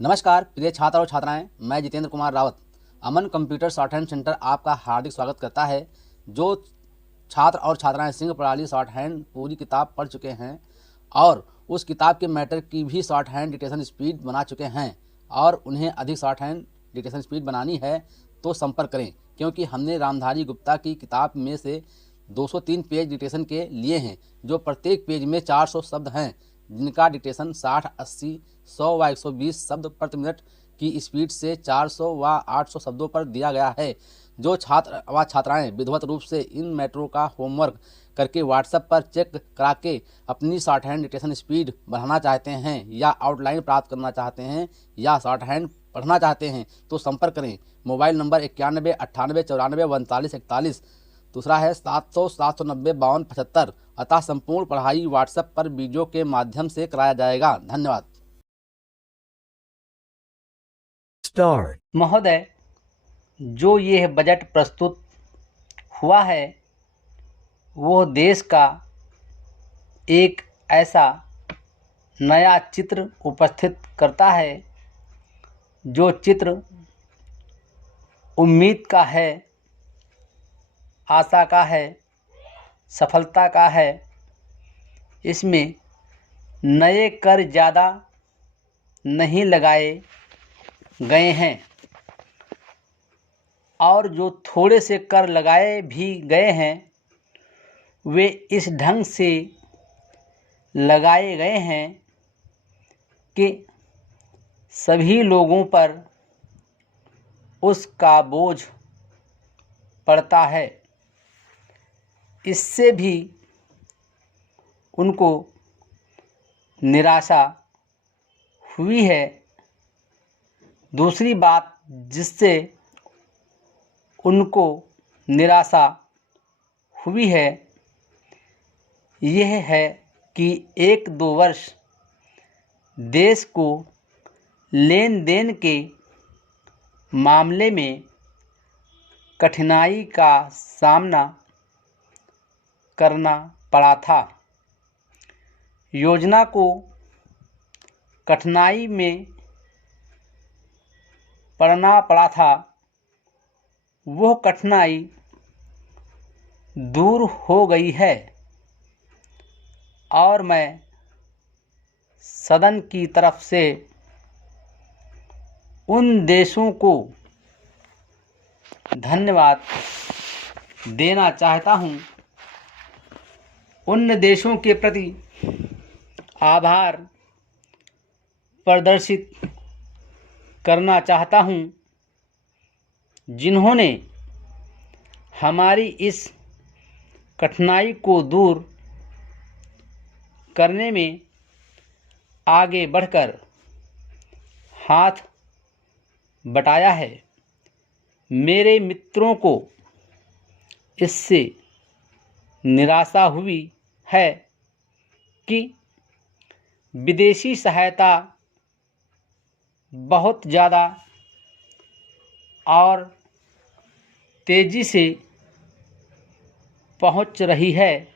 नमस्कार प्रिय छात्र और छात्राएं, मैं जितेंद्र कुमार रावत अमन कंप्यूटर शॉर्ट हैंड सेंटर आपका हार्दिक स्वागत करता है। जो छात्र और छात्राएं सिंह प्रणाली शॉर्ट हैंड पूरी किताब पढ़ चुके हैं और उस किताब के मैटर की भी शॉर्ट हैंड डिक्टेशन स्पीड बना चुके हैं और उन्हें अधिक शॉर्ट हैंड डिक्टेशन स्पीड बनानी है तो संपर्क करें, क्योंकि हमने रामधारी गुप्ता की किताब में से 203 पेज डिक्टेशन के लिए हैं, जो प्रत्येक पेज में 400 शब्द हैं, जिनका डिक्टेशन 60, 80, 100 व 120 शब्द प्रति मिनट की स्पीड से 400 व 800 शब्दों पर दिया गया है। जो छात्र व छात्राएं विधिवत रूप से इन मैटरों का होमवर्क करके व्हाट्सएप पर चेक करा के अपनी शॉर्ट हैंड डिक्टेशन स्पीड बढ़ाना चाहते हैं या आउटलाइन प्राप्त करना चाहते हैं या शॉर्ट हैंड पढ़ना चाहते हैं तो संपर्क करें। Mobile number 91 98 94 39 41। दूसरा है 700 790 52 75। अतः संपूर्ण पढ़ाई व्हाट्सएप पर वीडियो के माध्यम से कराया जाएगा। धन्यवाद। Start. महोदय, जो यह बजट प्रस्तुत हुआ है वो देश का एक ऐसा नया चित्र उपस्थित करता है जो चित्र उम्मीद का है, आशा का है, सफलता का है। इसमें नए कर ज़्यादा नहीं लगाए गए हैं और जो थोड़े से कर लगाए भी गए हैं वे इस ढंग से लगाए गए हैं कि सभी लोगों पर उसका बोझ पड़ता है। इससे भी उनको निराशा हुई है। दूसरी बात जिससे उनको निराशा हुई है यह है कि 1-2 वर्ष देश को लेन देन के मामले में कठिनाई का सामना करना पड़ा था। योजना को कठिनाई में पड़ना पड़ा था, वह कठिनाई दूर हो गई है और मैं सदन की तरफ से उन देशों को धन्यवाद देना चाहता हूँ, उन देशों के प्रति आभार प्रदर्शित करना चाहता हूँ जिन्होंने हमारी इस कठिनाई को दूर करने में आगे बढ़कर हाथ बटाया है। मेरे मित्रों को इससे निराशा हुई है कि विदेशी सहायता बहुत ज़्यादा और तेज़ी से पहुंच रही है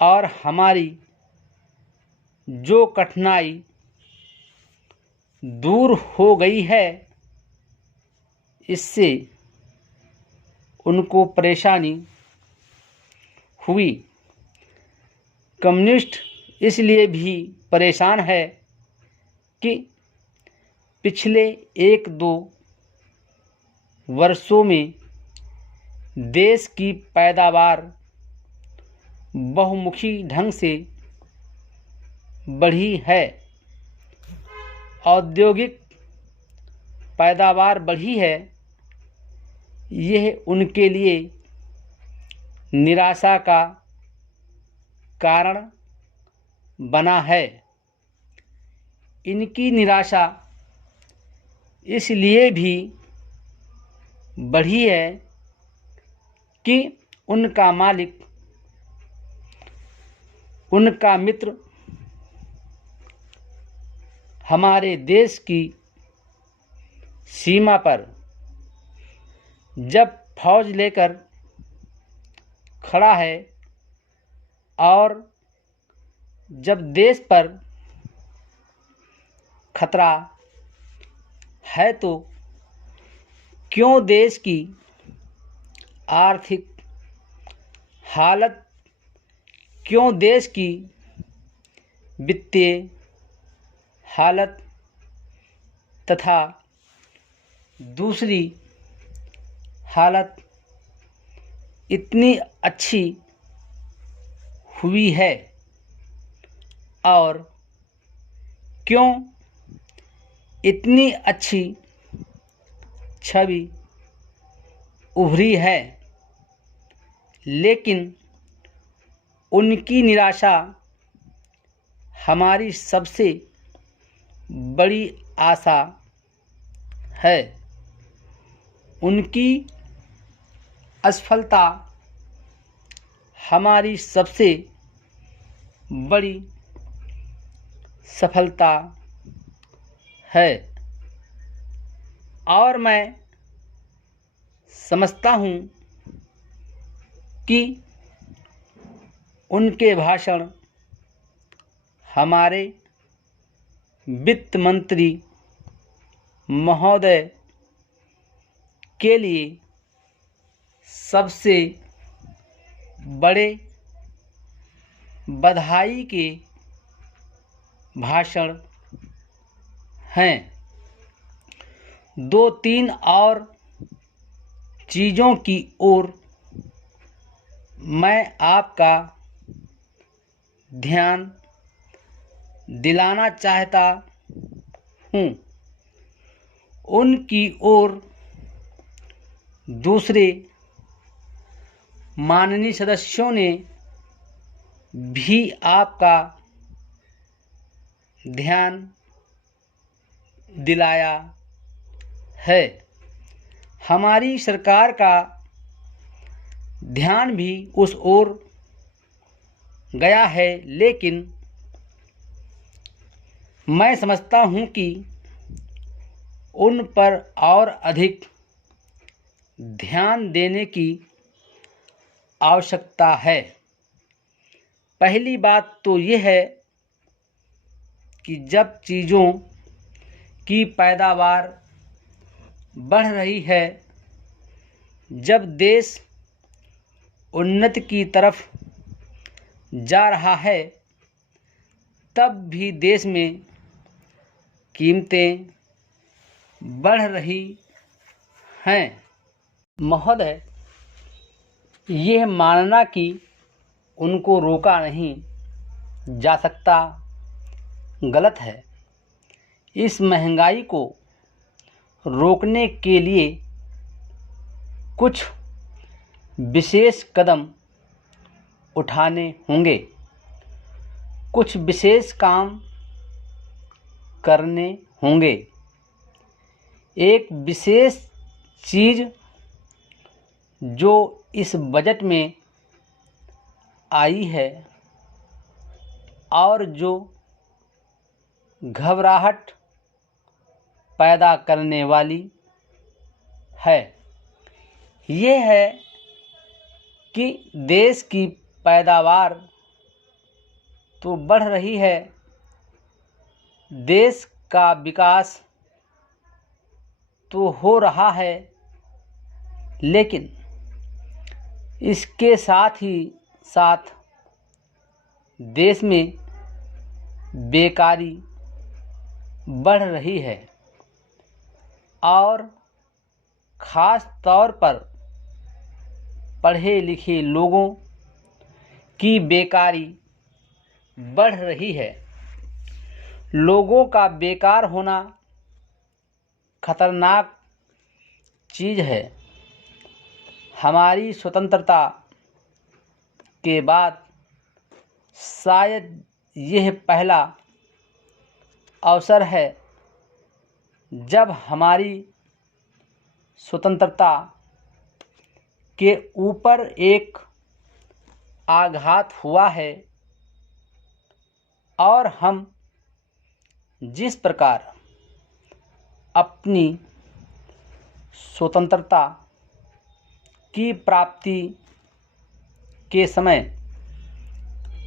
और हमारी जो कठिनाई दूर हो गई है इससे उनको परेशानी हुई। कम्युनिस्ट इसलिए भी परेशान है कि पिछले 1-2 वर्षों में देश की पैदावार बहुमुखी ढंग से बढ़ी है। औद्योगिक पैदावार बढ़ी है। यह उनके लिए निराशा का कारण बना है। इनकी निराशा इसलिए भी बढ़ी है कि उनका मालिक, उनका मित्र हमारे देश की सीमा पर जब फौज लेकर खड़ा है और जब देश पर खतरा है तो क्यों देश की आर्थिक हालत, क्यों देश की वित्तीय हालत तथा दूसरी हालत इतनी अच्छी हुई है और क्यों इतनी अच्छी छवि उभरी है, लेकिन उनकी निराशा हमारी सबसे बड़ी आशा है। उनकी असफलता हमारी सबसे बड़ी सफलता है और मैं समझता हूँ कि उनके भाषण हमारे वित्त मंत्री महोदय के लिए सबसे बड़े बधाई के भाषण हैं। 2-3 और चीज़ों की ओर मैं आपका ध्यान दिलाना चाहता हूँ। उनकी ओर दूसरे माननीय सदस्यों ने भी आपका ध्यान दिलाया है। हमारी सरकार का ध्यान भी उस ओर गया है, लेकिन मैं समझता हूँ कि उन पर और अधिक ध्यान देने की आवश्यकता है। पहली बात तो ये है कि जब चीज़ों की पैदावार बढ़ रही है, जब देश उन्नति की तरफ जा रहा है, तब भी देश में कीमतें बढ़ रही हैं। महोदय, यह मानना कि उनको रोका नहीं जा सकता गलत है। इस महंगाई को रोकने के लिए कुछ विशेष कदम उठाने होंगे, कुछ विशेष काम करने होंगे। एक विशेष चीज़ जो इस बजट में आई है और जो घबराहट पैदा करने वाली है, ये है कि देश की पैदावार तो बढ़ रही है, देश का विकास तो हो रहा है, लेकिन इसके साथ ही साथ देश में बेकारी बढ़ रही है और ख़ास तौर पर पढ़े लिखे लोगों की बेकारी बढ़ रही है। लोगों का बेकार होना खतरनाक चीज़ है। हमारी स्वतंत्रता के बाद शायद यह पहला अवसर है जब हमारी स्वतंत्रता के ऊपर एक आघात हुआ है और हम जिस प्रकार अपनी स्वतंत्रता की प्राप्ति के समय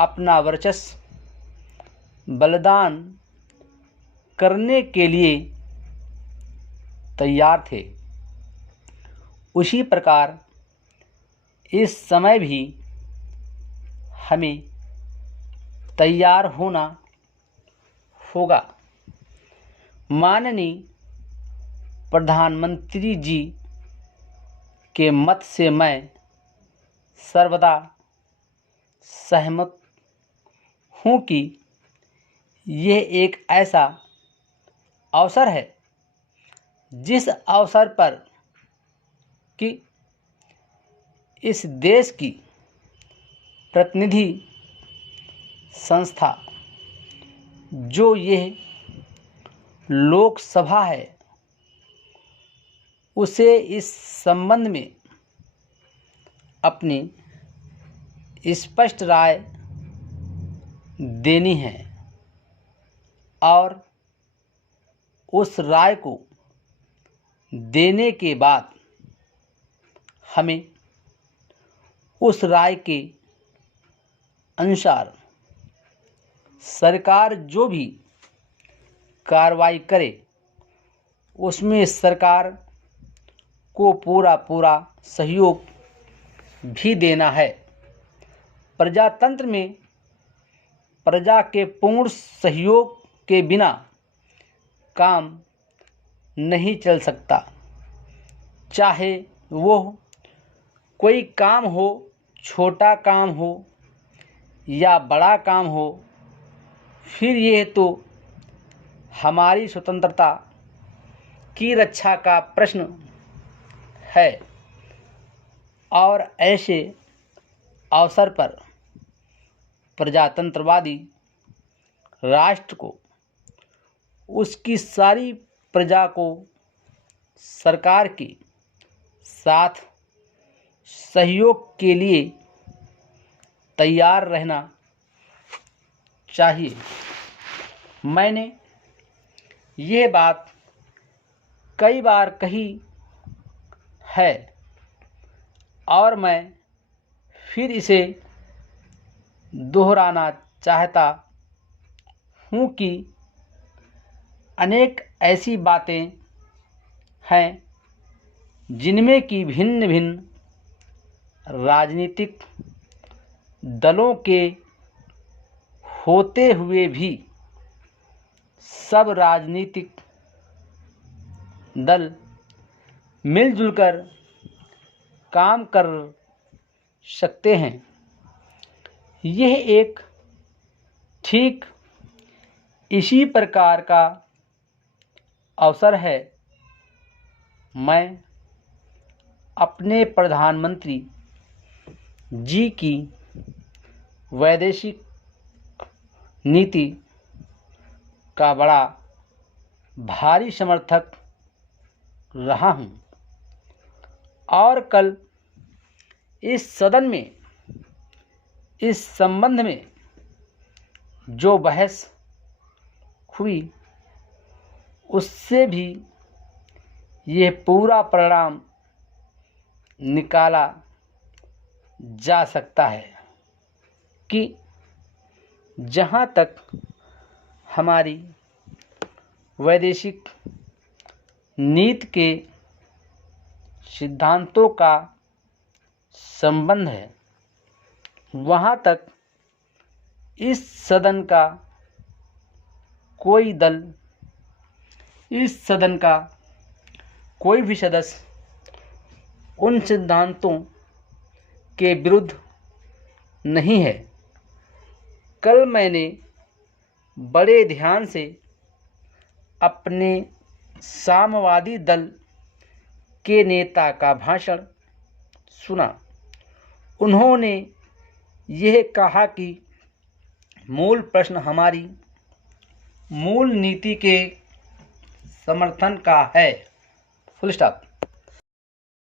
अपना वर्चस्व बलिदान करने के लिए तैयार थे। उसी प्रकार इस समय भी हमें तैयार होना होगा। माननीय प्रधानमंत्री जी के मत से मैं सर्वदा सहमत हूँ कि यह एक ऐसा अवसर है जिस अवसर पर कि इस देश की प्रतिनिधि संस्था जो यह लोकसभा है उसे इस संबंध में अपनी स्पष्ट राय देनी है और उस राय को देने के बाद हमें उस राय के अनुसार सरकार जो भी कार्रवाई करे उसमें सरकार को पूरा सहयोग भी देना है। प्रजातंत्र में प्रजा के पूर्ण सहयोग के बिना काम नहीं चल सकता। चाहे वो कोई काम हो, छोटा काम हो या बड़ा काम हो, फिर यह तो हमारी स्वतंत्रता की रक्षा का प्रश्न है और ऐसे अवसर पर प्रजातंत्रवादी राष्ट्र को उसकी सारी प्रजा को सरकार के साथ सहयोग के लिए तैयार रहना चाहिए। मैंने ये बात कई बार कही है और मैं फिर इसे दोहराना चाहता हूँ कि अनेक ऐसी बातें हैं जिनमें कि भिन्न भिन्न राजनीतिक दलों के होते हुए भी सब राजनीतिक दल मिलजुल कर काम कर सकते हैं। यह एक ठीक इसी प्रकार का अवसर है। मैं अपने प्रधानमंत्री जी की वैदेशिक नीति का बड़ा भारी समर्थक रहा हूँ और कल इस सदन में इस संबंध में जो बहस हुई उससे भी ये पूरा परिणाम निकाला जा सकता है कि जहाँ तक हमारी वैदेशिक नीति के सिद्धांतों का संबंध है, वहाँ तक इस सदन का कोई दल, इस सदन का कोई भी सदस्य उन सिद्धांतों के विरुद्ध नहीं है। कल मैंने बड़े ध्यान से अपने साम्यवादी दल के नेता का भाषण सुना। उन्होंने यह कहा कि मूल प्रश्न हमारी मूल नीति के समर्थन का है। Full stop.